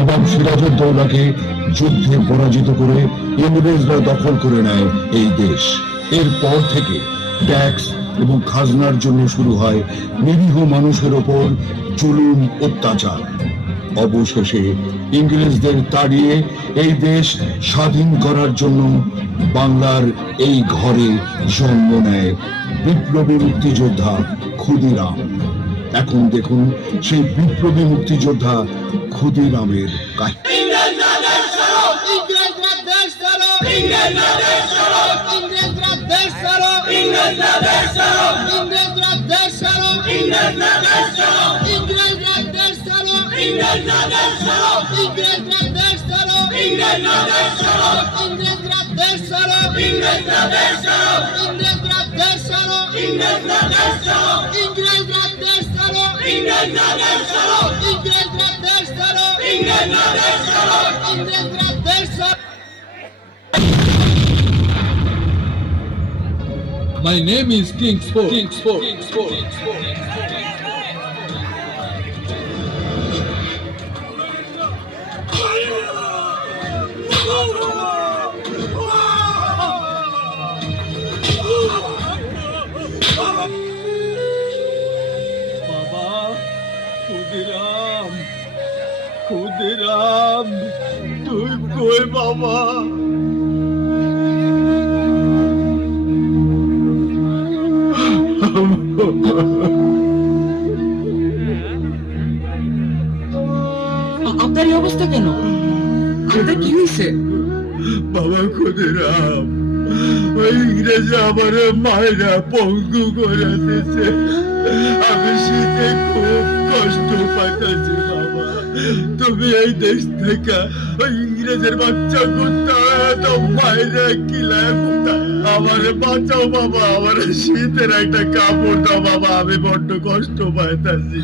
নবাব সিরাজউদ্দৌলাকে যুদ্ধে পরাজিত করে ইংরেজরা দখল করে নেয় এই দেশ। এরপর থেকে ট্যাক্স এবং খাজনার জন্য শুরু হয় নিরীহ মানুষের ওপর জুলুম অত্যাচার। অবশেষে ইংরেজদের তাড়িয়ে এই দেশ স্বাধীন করার জন্য বাংলার এই ঘরে জন্ম নেয় বিপ্লবী মুক্তিযোদ্ধা ক্ষুদিরাম। এখন দেখুন সেই বিপ্লবী মুক্তিযোদ্ধা ক্ষুদিরামের কাহিনী। My name is King Sport. বাবা, ক্ষুদিরাম, তুই কই বাবা? আপনার এই অবস্থা কেন? আপনার কি হয়েছে? বাবা ক্ষুদিরাম, ওই ইংরেজি আমার মায়েরা পঙ্গু করে দিয়েছে। আমি শীতে খুব কষ্ট পাইতেছি বাবা। তুমি এই দেশ থেকে ওই ইংরেজের বাচ্চা কুত্তা মায়েরা কিলায় আমার বাঁচাও বাবা। আমার শীতের একটা কাপড় দাও বাবা, আমি বড্ড কষ্ট পাইতেছি।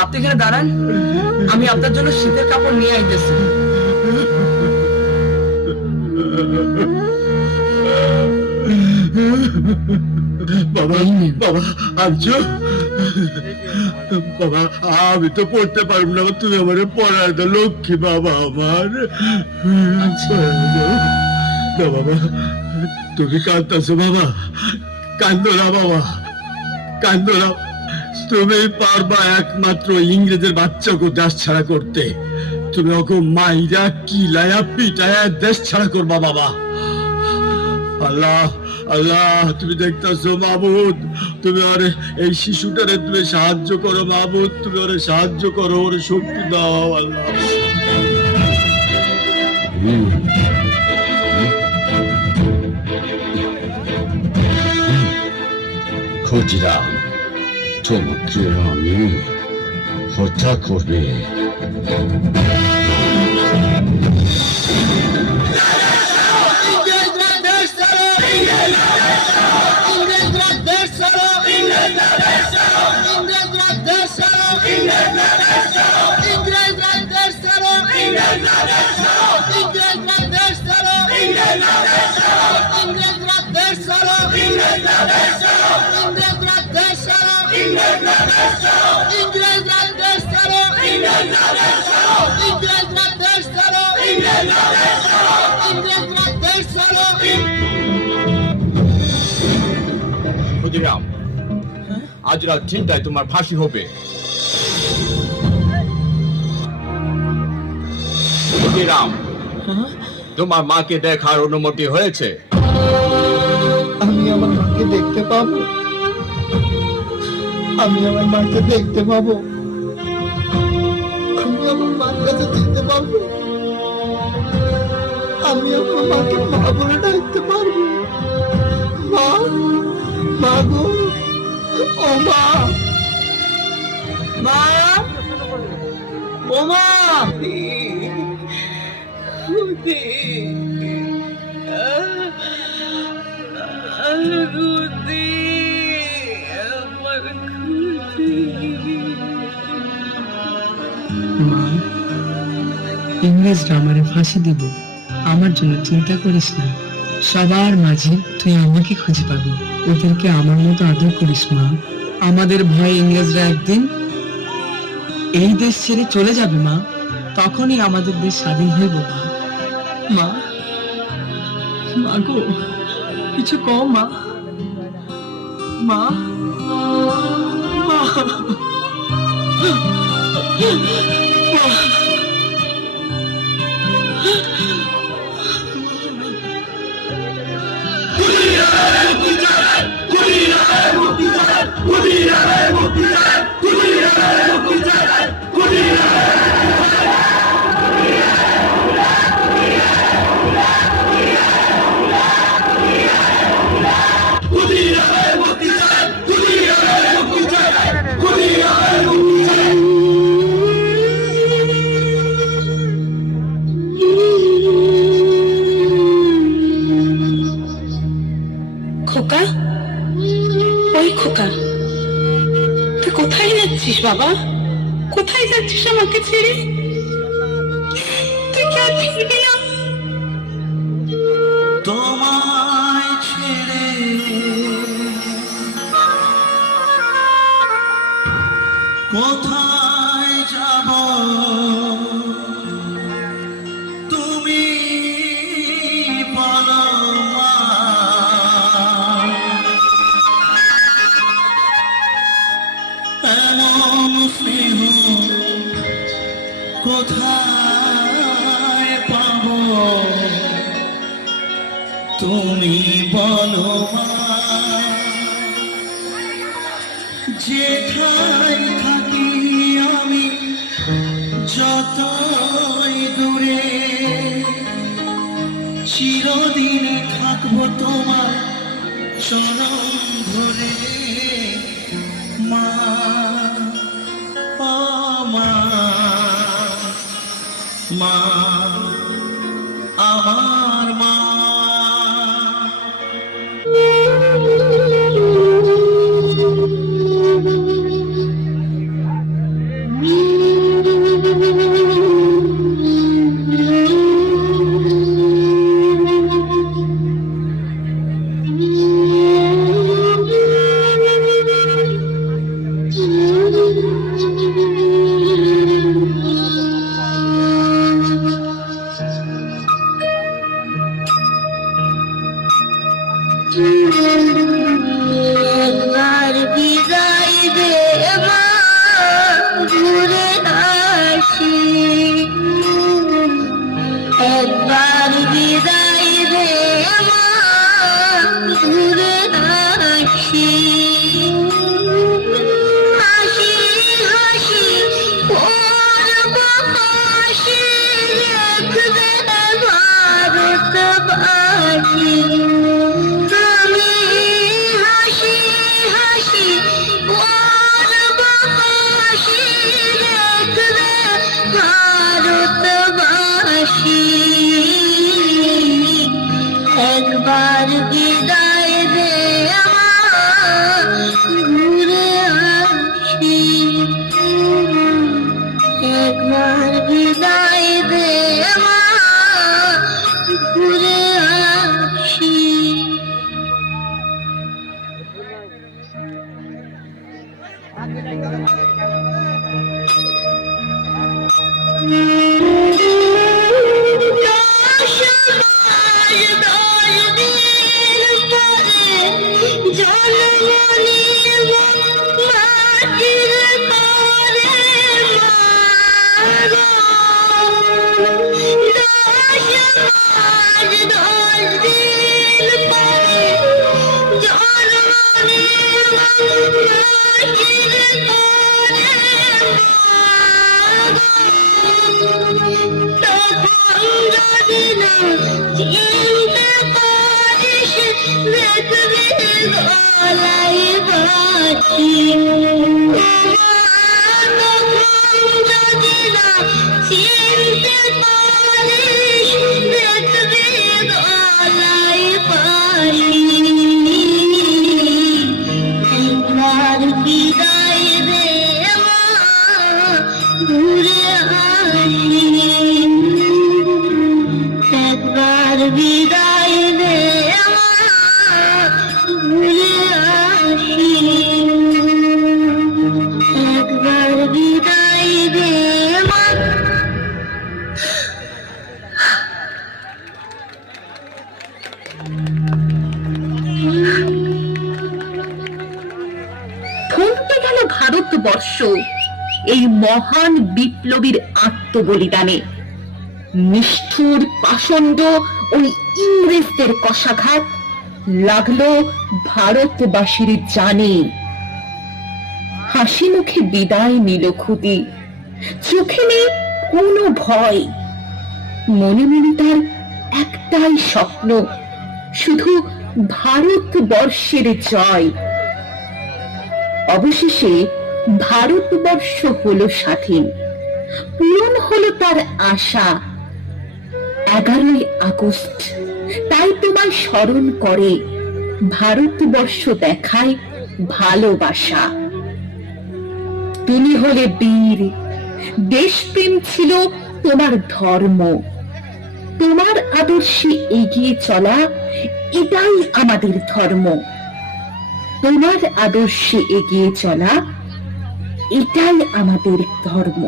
আপনি এখানে দাঁড়ান, আমি আপনার জন্য শীতের কাপড় নিয়ে আইতেছি। বাবা বাবা আনছো বাবা, আমি তো পড়তে পারবো না, তুমি আমার পড়ায় দাও লক্ষ্মী বাবা আমার। বাবা তুমি কাঁদতেছো বাবা? কান্দো না বাবা, কান্দো না। তুমি পারবা একমাত্র ইংরেজের বাচ্চাকে দেশ ছাড়া করতে। তুমি ওকে মাইরা কিলায়া পিটায়া দেশ ছাড়া করবা বাবা। আল্লাহ আল্লাহ, তুমি দেখতেছো মাহবুদ, তুমি ওরে এই শিশুটারে তুমি সাহায্য করো মাহবুদ, তুমি ওরে সাহায্য করো, ওরে শক্তি দাও আল্লাহ। ক্ষুদিরাম, তোমাকে আমি হত্যা করবে। ক্ষুদিরাম, আজ রাত চিন্তায় তোমার ফাঁসি হবে। ক্ষুদিরাম, তোমার মাকে দেখার অনুমতি হয়েছে? আমি আমার মাকে দেখতে পাবো? আমি আমার মাকে দেখতে পাবো? আমি আমার মার কাছে যেতে পারবো? আমি আমার মাকে মা বলে ডাকতে পারবো? মা, মা গো, ও মা, মা, ও মা। মা, ইংরেজরা আমারে ফাঁসি দিব, আমার জন্য চিন্তা করিস না। সবার মাঝে তুই আমাকে খুঁজে পাবি, ওদেরকে আমার মতো আদর করিস মা। আমাদের ভয়ে ইংরেজরা একদিন এই দেশ ছেড়ে চলে যাবে মা, তখনই আমাদের দেশ স্বাধীন হইব মা। মা গো, কিছু কও মা। মা, মা, খোকা, ওই খোকা, তুই কোথায় যাচ্ছিস বাবা? কোথায় যাচ্ছিস আমাকে ছেড়ে? তুই কি আর ফিরবি না? তোমায় ছেড়ে কোথায় যাব? তুমি বলো মা। এমন স্নেহ কোথায় পাবো? তুমি বলো মা। যেথায় থাকি আমি যতই দূরে, চিরদিন থাকবো তোমার চরণ ধরে মা। ও মা, মা আমার মা। একবার বিদায় দে মা, ঘুরে আসি। একবার বিদায় দে মা, ঘুরে আসি। হাসি হাসি করব হাসি, দেখবে ভারতবাসী। একবার বিদায় দে আমার, ঘুরে আসি। একবার বিদায় দে আমার, ঘুরে আসি। একবার বিদায় দে আমার, ঘুরে আসি। এই মহান বিপ্লবীর আত্মবলিদানে। নিষ্ঠুর পাষণ্ড ওই ইংরেজদের কষাঘাত লাগলো ভারতবাসীর জানে। হাসি মুখে বিদায় নিল খুদি, চোখে নেই কোনো ভয়, মনে মনে তার একটাই স্বপ্ন, শুধু ভারতবর্ষের জয়। অবশেষে ভারতবর্ষ হলো স্বাধীন, পূরণ হলো তার আশা। 11ই আগস্ট তাই তোমায় স্মরণ করে, ভারতবর্ষ দেখায় ভালোবাসা। তুমি হলে বীর, দেশপ্রেম ছিল তোমার ধর্ম, তোমার আদর্শে এগিয়ে চলা এটাই আমাদের ধর্ম। তোমার আদর্শে এগিয়ে চলা এটাই আমাদের ধর্ম।